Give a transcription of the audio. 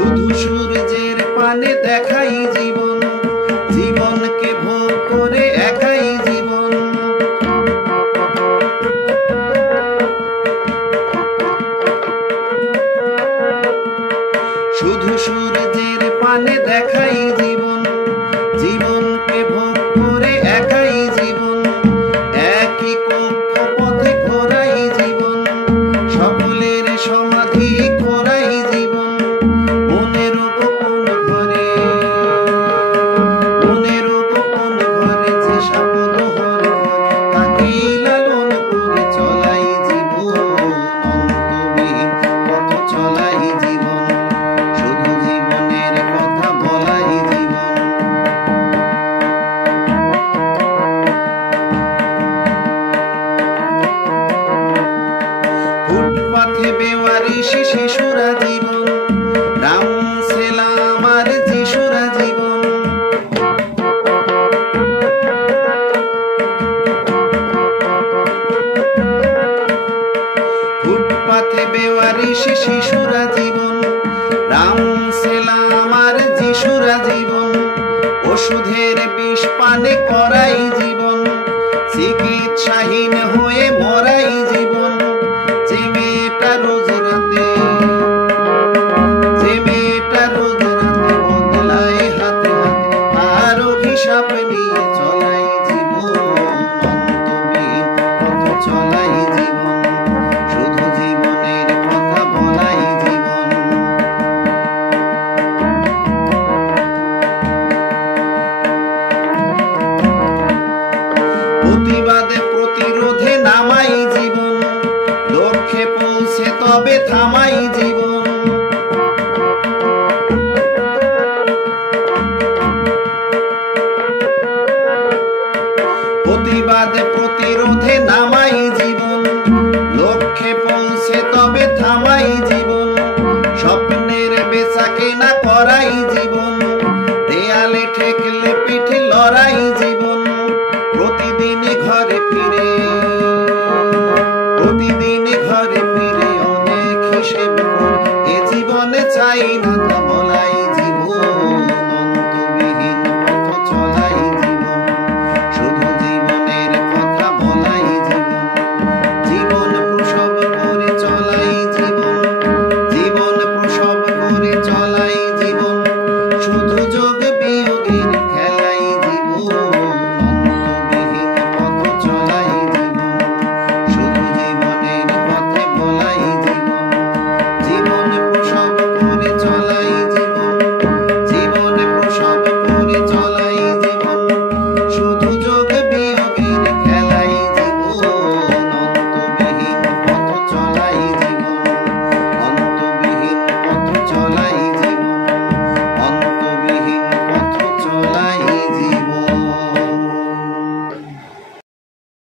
শুধু সূর্যের পানে দেখাই জীবন, জীবনকে ভোগ করে একাই জীবন। শুধু সূর্যের পানে দেখাই জীবন, জীবনকে ভোগ করে একাই জীবন। একই কক্ষপথে ঘোরাই জীবন, সকলের সমাধি করাই জীবন। মনের গোপন ঘরে, মনের গোপন ঘরে যে শব্দ হরে তাকেই লালন করে চলাই জীবন। অন্তহীন পথ চলাই জীবন, শুধু জীবনের কথা বলাই জীবন। ফুটপাথে বেওয়ারিশি শিশুরা জীবন, রাম সেলাম আর যিশুরা জীবন। ফুটপাথে বেওয়ারিশি শিশুরা জীবন, রাম সেলাম আর যিশুরা জীবন। ওষুধের বিষ পানে করাই